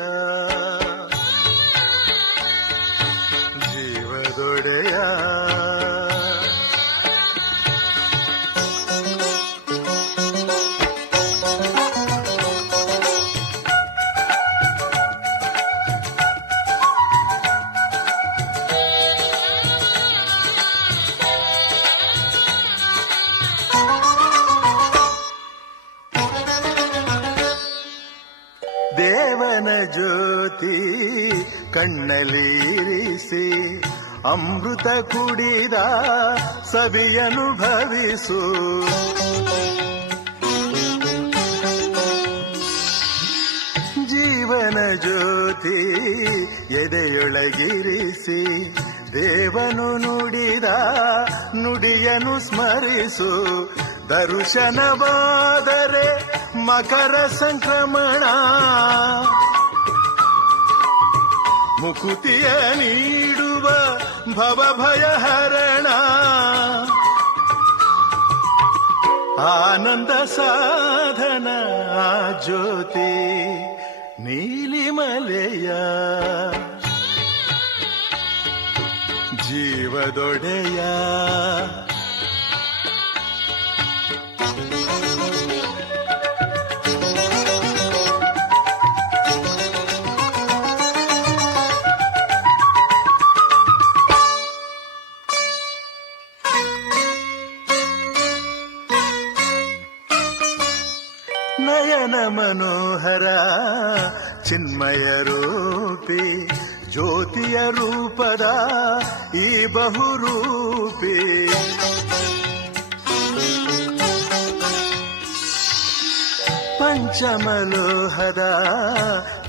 ಜೀವದೊಡೆಯ ದೇವನ ಜ್ಯೋತಿ ಕಣ್ಣಲ್ಲಿರಿಸಿ ಅಮೃತ ಕುಡಿದ ಸವಿಯನುಭವಿಸು ಜೀವನ ಜ್ಯೋತಿ ಎದೆಯೊಳಗಿರಿಸಿ ದೇವನು ನುಡಿದ ನುಡಿಯನು ಸ್ಮರಿಸು ದರ್ಶನವಾದರೆ ಮಕರ ಸಂಕ್ರಮಣ ಮುಕುತಿಯ ನೀಡುವ ಭವಭಯಹರಣ ಆನಂದ ಸಾಧನ ಜ್ಯೋತಿ ನೀಲಿಮಲೆಯ ಜೀವದೊಡೆಯ ನಯನ ಮನೋಹರ ಚಿನ್ಮಯ ರೂಪಿ ಜ್ಯೋತಿಯ ರೂಪದ ಈ ಬಹುರೂಪಿ ಪಂಚಮಲೋಹದ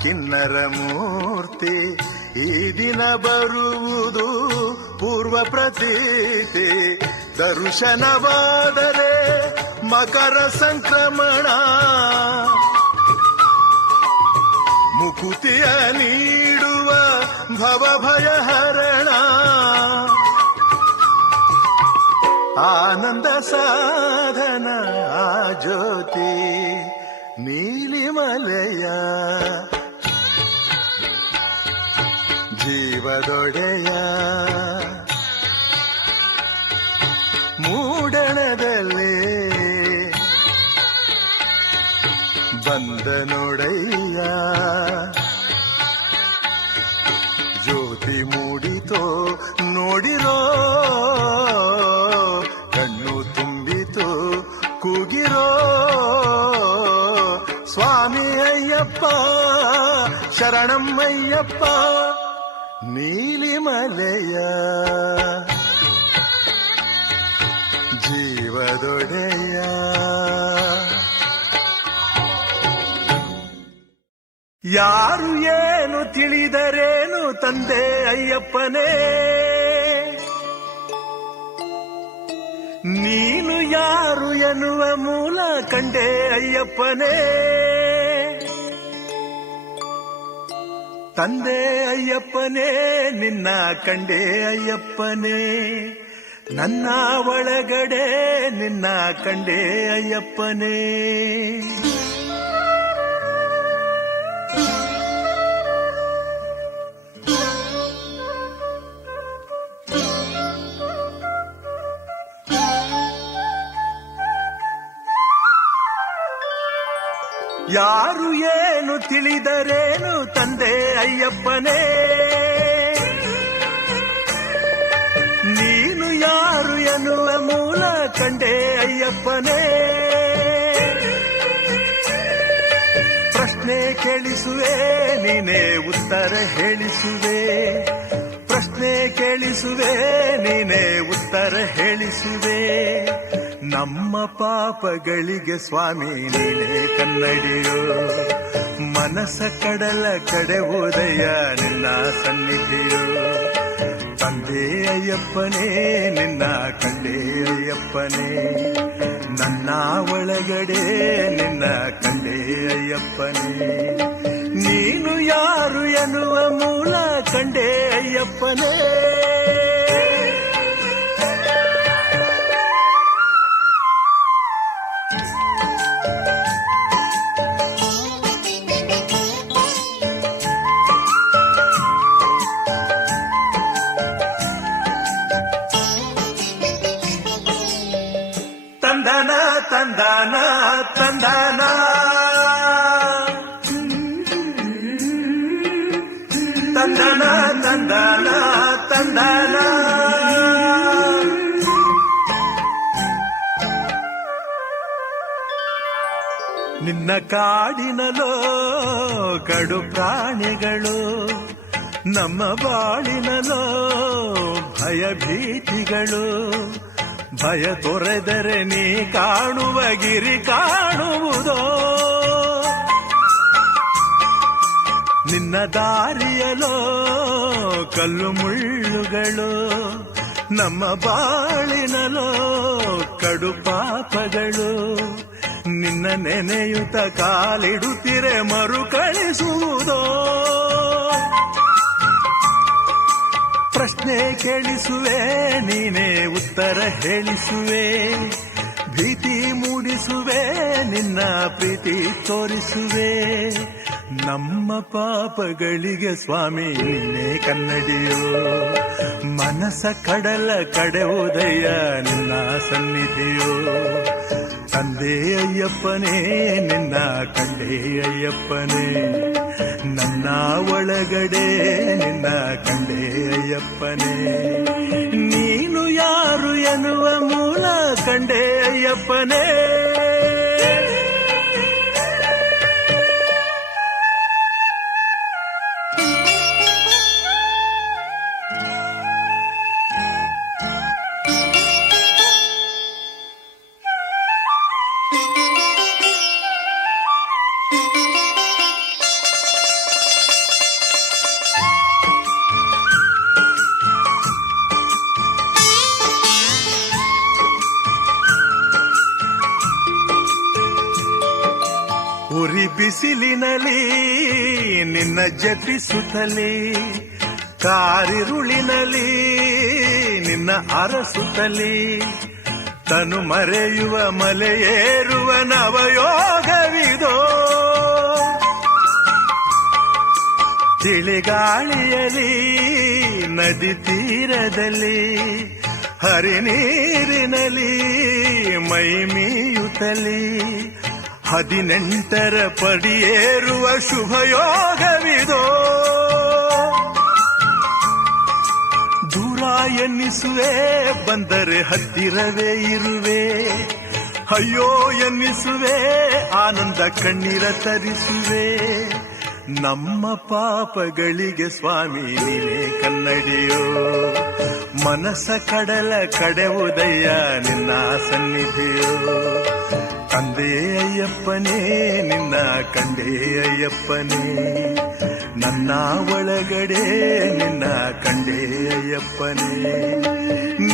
ಕಿನ್ನರ ಮೂರ್ತಿ ಈ ದಿನ ಬರುವುದು ಪೂರ್ವ ಪ್ರತೀತಿ ದರ್ಶನವಾದರೆ ಮಕರ ಸಂಕ್ರಮಣ ಮುಕುತಿಯ ನೀಡುವ ಭವಭಯಹರಣ ಆನಂದ ಸಾಧನ ಜ್ಯೋತಿ ನೀಲಿಮಲೆಯ ಜೀವದೊಡೆಯ ಮೂಡಣದಲ್ಲಿ ಬಂದ ನೋಡಯ್ಯ ಜ್ಯೋತಿ ಮೂಡಿತೋ ನೋಡಿರೋ ಕಣ್ಣು ತುಂಬಿತೋ ಕೂಗಿರೋ ಸ್ವಾಮಿ ಅಯ್ಯಪ್ಪ ಶರಣಮ್ಮಯ್ಯಪ್ಪ ನೀಲಿಮಲೆಯ ಜೀವದೊಡೆಯ ಯಾರು ಏನು ತಿಳಿದರೇನು ತಂದೆ ಅಯ್ಯಪ್ಪನೇ ನೀನು ಯಾರು ಎನ್ನುವ ಮೂಲ ಕಂಡೆ ಅಯ್ಯಪ್ಪನೇ ತಂದೆ ಅಯ್ಯಪ್ಪನೇ ನಿನ್ನ ಕಂಡೆ ಅಯ್ಯಪ್ಪನೇ ನನ್ನ ಒಳಗಡೆ ನಿನ್ನ ಕಂಡೆ ಅಯ್ಯಪ್ಪನೇ ಯಾರು ಏನು ತಿಳಿದರೇನು ತಂದೆ ಅಯ್ಯಪ್ಪನೇ ನೀನು ಯಾರು ಎನ್ನುವ ಮೂಲ ಕಂಡೆ ಅಯ್ಯಪ್ಪನೇ ಪ್ರಶ್ನೆ ಕೇಳಿಸುವೆ ನೀನೇ ಉತ್ತರ ಹೇಳಿಸುವೆ ಪ್ರಶ್ನೆ ಕೇಳಿಸುವೆ ನೀನೇ ಉತ್ತರ ಹೇಳಿಸುವೆ ನಮ್ಮ ಪಾಪಗಳಿಗೆ ಸ್ವಾಮಿ ನೀನೇ ಕನ್ನಡಿಯೋ. ಮನಸ ಕಡಲ ಕಡೆ ಉದಯ ನಿನ್ನ ಸನ್ನಿಧಿಯೋ. ತಂದೆ ಅಯ್ಯಪ್ಪನೇ ನಿನ್ನ ಕಂಡೆ ಅಯ್ಯಪ್ಪನೇ, ನನ್ನ ಒಳಗಡೆ ನಿನ್ನ ಕಂಡೆ ಅಯ್ಯಪ್ಪನೇ. ನೀನು ಯಾರು ಎನ್ನುವ ಮೂಲ ಕಂಡೆ ಅಯ್ಯಪ್ಪನೇ. ತಂದನ ತಂದನ ತಂದನ ತಂದನ ತಂದನ ತಂದನ. ನಿನ್ನ ಕಾಡಿನಲೋ ಕಡು ಪ್ರಾಣಿಗಳು, ನಮ್ಮ ಬಾಳಿನಲೋ ಭಯಭೀತಿಗಳು. ಭಯ ತೊರೆದರೆ ನೀ ಕಾಣುವ ಗಿರಿ ಕಾಣುವುದೋ. ನಿನ್ನ ದಾರಿಯಲೋ ಕಲ್ಲು ಮುಳ್ಳುಗಳು, ನಮ್ಮ ಬಾಳಿನಲೋ ಕಡು ಪಾಪಗಳು. ನಿನ್ನ ನೆನೆಯುತ್ತ ಕಾಲಿಡುತ್ತಿರೆ ಮರುಕಳಿಸುವುದೋ. ಪ್ರಶ್ನೆ ಕೇಳಿಸುವೆ ನೀನೇ ಉತ್ತರ ಹೇಳಿಸುವೆ. ಭೀತಿ ಮೂಡಿಸುವೆ ನಿನ್ನ ಪ್ರೀತಿ ತೋರಿಸುವೆ. ನಮ್ಮ ಪಾಪಗಳಿಗೆ ಸ್ವಾಮಿ ನೀನೇ ಕನ್ನಡಿಯೋ. ಮನಸ ಕಡಲ ಕಡೆ ಉದಯ ನಿನ್ನ ಸನ್ನಿಧಿಯೋ. ತಂದೆ ಅಯ್ಯಪ್ಪನೇ ನಿನ್ನ ಕಂಡೆ ಅಯ್ಯಪ್ಪನೇ, ನನ್ನ ಒಳಗಡೆ ನಿನ್ನ ಕಂಡೆ ಅಯ್ಯಪ್ಪನೇ. ನೀನು ಯಾರು ಎನ್ನುವ ಮೂಲ ಕಂಡೆ ಅಯ್ಯಪ್ಪನೇ. ಉರಿ ಬಿಸಿಲಿನಲಿ ನಿನ್ನ ಜಪಿಸುತ್ತಲೇ, ಕಾರಿರುಳಿನಲಿ ನಿನ್ನ ಅರಸುತ್ತಲೇ. ತನು ಮರೆಯುವ ಮಲೆಯೇರುವ ನವಯೋಗವಿದೋ. ತಿಳಿಗಾಳಿಯಲಿ ನದಿ ತೀರದಲ್ಲಿ, ಹರಿನೀರಿನಲಿ ಮೈ ಮೀಯುತ್ತಲೇ. 18ರ ಪಡಿಯೇರುವ ಶುಭಯೋಗವಿದೋ. ದೂರ ಎನ್ನಿಸುವೆ ಬಂದರೆ ಹತ್ತಿರವೇ ಇರುವೆ. ಅಯ್ಯೋ ಎನ್ನಿಸುವೆ ಆನಂದ ಕಣ್ಣೀರ ತರಿಸುವೆ. ನಮ್ಮ ಪಾಪಗಳಿಗೆ ಸ್ವಾಮಿ ನೀನೇ ಕನ್ನಡಿಯೋ. ಮನಸ ಕಡಲ ಕಡೆ ಉದಯ ನಿನ್ನ ಸನ್ನಿಧಿಯೋ. ತಂದೆ ಅಯ್ಯಪ್ಪನೇ ನಿನ್ನ ಕಂಡೆ ಅಯ್ಯಪ್ಪನೇ, ನನ್ನ ಒಳಗಡೆ ನಿನ್ನ ಕಂಡೆ ಅಯ್ಯಪ್ಪನೇ.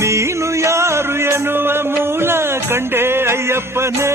ನೀನು ಯಾರು ಎನ್ನುವ ಮೂಲ ಕಂಡೆ ಅಯ್ಯಪ್ಪನೇ.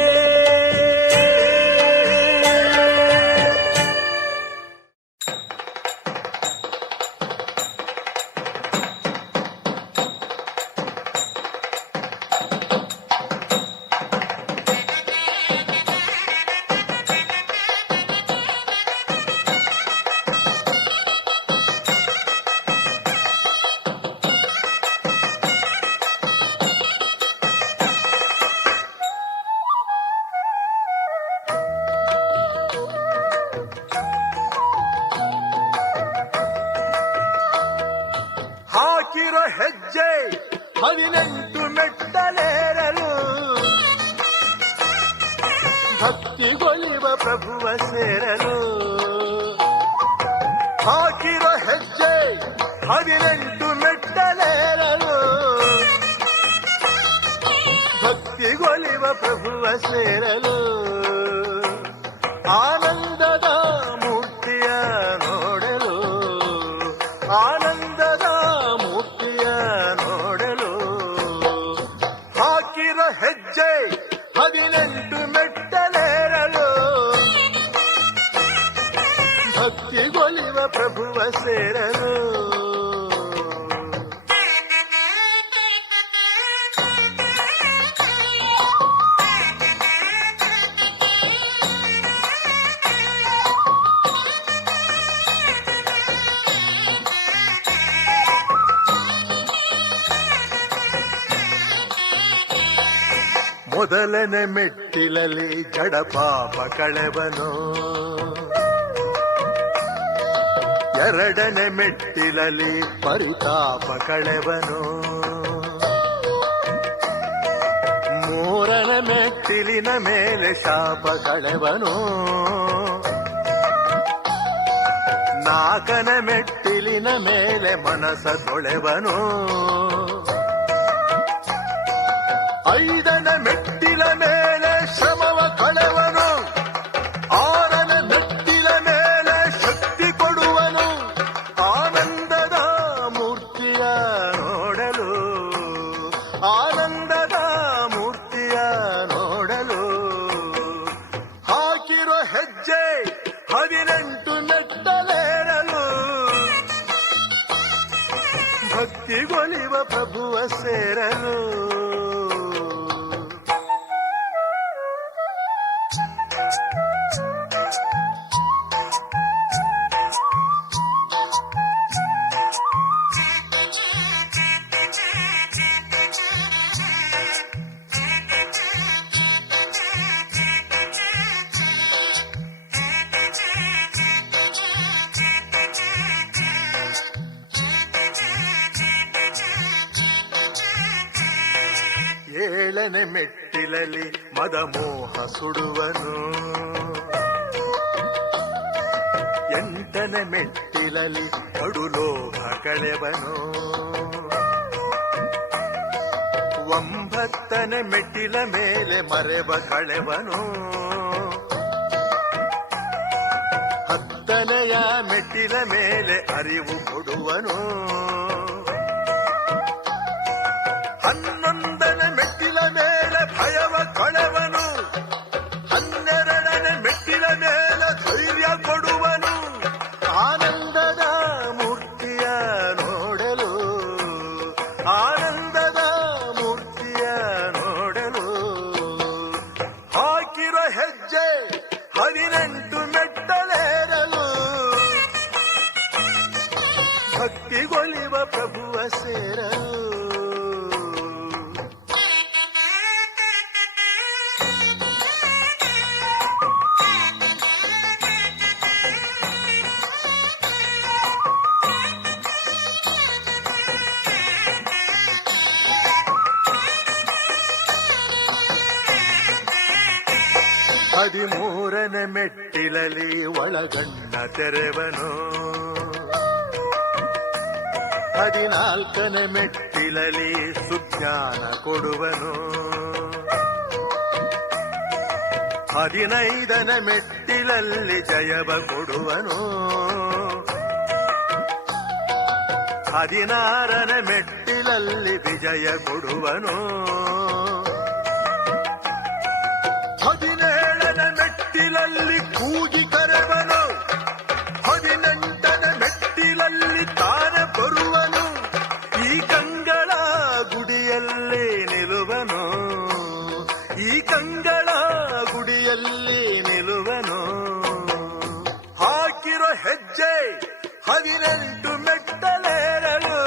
ಹಾಕಿರೋ ಹೆಜ್ಜೆ 18 ಮೆಟ್ಟಲೇರಲು, ಭಕ್ತಿಗೊಲಿವ ಪ್ರಭುವ ಸೇರಲು. ಹಾಕಿರೋ ಹೆಜ್ಜೆ 18 ಮೆಟ್ಟಲೇರಲು, ಭಕ್ತಿಗೊಲಿವ ಸೇರಲು ಆನಂದದ ಮೂರ್ತಿಯ ನೋಡಲು ಆನಂದದ ಮೂರ್ತಿಯ ನೋಡಲು ಹಾಕಿರೋ ಹೆಜ್ಜೆ 18 ಮೆಟ್ಟಲೇರಲು ಭಕ್ತಿಗೊಲಿವ ಪ್ರಭುವ ಸೇರಲು ಮೊದಲನೇ ಮೆಟ್ಟಿಲಲ್ಲಿ ಜಡಪಾಪ ಕಳೆವನು ಎರಡನೇ ಮೆಟ್ಟಿಲಲ್ಲಿ ಪರಿತಾಪ ಕಳೆವನು ಮೂರನೇ ಮೆಟ್ಟಿಲಿನ ಮೇಲೆ ಶಾಪ ಕಳೆವನು ನಾಲ್ಕನೇ ಮೆಟ್ಟಿಲಿನ ಮೇಲೆ ಮನಸ ತೊಳೆವನು ಐದನೇ ಮೆಟ್ಟಿಲ ಮೇಲೆ ಶ್ರಮವ ಕಳೆವನು ಆರನೇ ಮೆಟ್ಟಿಲ ಮೇಲೆ ಶಕ್ತಿ ಕೊಡುವನು ಆನಂದದ ಮೂರ್ತಿಯ ನೋಡಲು ಆನಂದದ ಮೂರ್ತಿಯ ನೋಡಲು ಹಾಕಿರೋ ಹೆಜ್ಜೆ 18 ಮೆಟ್ಟಲೇರಲು ಭಕ್ತಿಗೊಲಿವ ಪ್ರಭುವ ಸೇರಲು ಏಳನೇ ಮೆಟ್ಟಿಲಲ್ಲಿ ಮದಮೋಹ ಸುಡುವನು ಎಂಟನೇ ಮೆಟ್ಟಿಲಲ್ಲಿ ಕಡುಲೋಭ ಕಳೆವನು ಒಂಬತ್ತನೇ ಮೆಟ್ಟಿಲ ಮೇಲೆ ಮರೆವ ಕಳೆವನು ಹತ್ತನೆಯ ಮೆಟ್ಟಿಲ ಮೇಲೆ ಅರಿವು ಕೊಡುವನು 11ನೇ ಮೆಟ್ಟಿಲ ಮೇಲೆ ಭಯವ ಕಳೆವನು 12ನೇ ಮೆಟ್ಟಿಲ ಮೇಲೆ ಧೈರ್ಯ ಕೊಡುವನು ಆನಂದದ ಮೂರ್ತಿಯ ನೋಡಲು ಆನಂದದ ಮೂರ್ತಿಯ ನೋಡಲು ಹಾಕಿರೋ ಹೆಜ್ಜೆ 18 ಮೆಟ್ಟಲೇರಲು ಭಕ್ತಿಗೊಲಿವ ಪ್ರಭುವ ಸೇರಲು ಹದಿಮೂರನೇ ಮೆಟ್ಟಿಲಲ್ಲಿ ಒಳಗಣ್ಣ ತೆರೆವನು 14ನೇ ಮೆಟ್ಟಿಲಲ್ಲಿ ಸುಜ್ಞಾನ ಕೊಡುವನು 15ನೇ ಮೆಟ್ಟಿಲಲ್ಲಿ ಜಯವ ಕೊಡುವನು 16ನೇ ಮೆಟ್ಟಿಲಲ್ಲಿ ವಿಜಯ ಕೊಡುವನು 17ನೇ ಮೆಟ್ಟಿಲಲ್ಲಿ ಕೂಗಿ ಕರೆವನು 18ನೇ ಮೆಟ್ಟಿಲಲ್ಲಿ ತಾನೆ ಬರುವನು ಈ ಕಂಗಳ ಗುಡಿಯಲ್ಲಿ ನಿಲ್ಲುವನು ಈ ಕಂಗಳ ಗುಡಿಯಲ್ಲಿ ನಿಲ್ಲುವನು ಹಾಕಿರೋ ಹೆಜ್ಜೆ 18 ಮೆಟ್ಟಲೇರಲು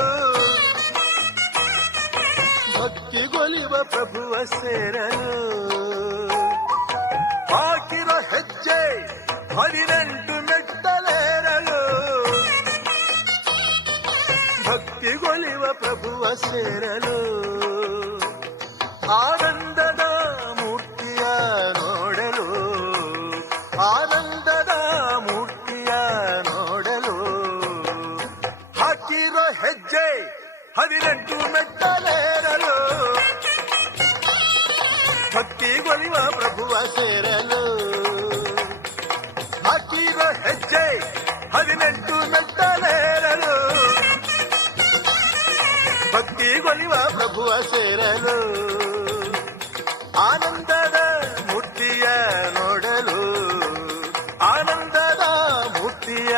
ಭಕ್ತಿಗೊಲಿವ ಪ್ರಭುವ ಸೇರಲು ಹಾಕಿರೋ ಹೆಜ್ಜೆ 18 ಮೆಟ್ಟಲೇರಲು ಭಕ್ತಿಗೊಲಿವ ಪ್ರಭುವ ಸೇರಲು ಆನಂದದ ಮೂರ್ತಿಯ ನೋಡಲು ಆನಂದದ ಮೂರ್ತಿಯ ನೋಡಲು ಹಾಕಿರೋ ಹೆಜ್ಜೆ 18 ಮೆಟ್ಟಲೇರಲು ಭಕ್ತಿಗೊಲಿವ 18 ಮೆಟ್ಟಲೇರಲು ಭಕ್ತಿಗೊಲಿವ ಪ್ರಭುವ ಸೇರಲು ಆನಂದದ ಮೂರ್ತಿಯ ನೋಡಲು ಆನಂದದ ಮೂರ್ತಿಯ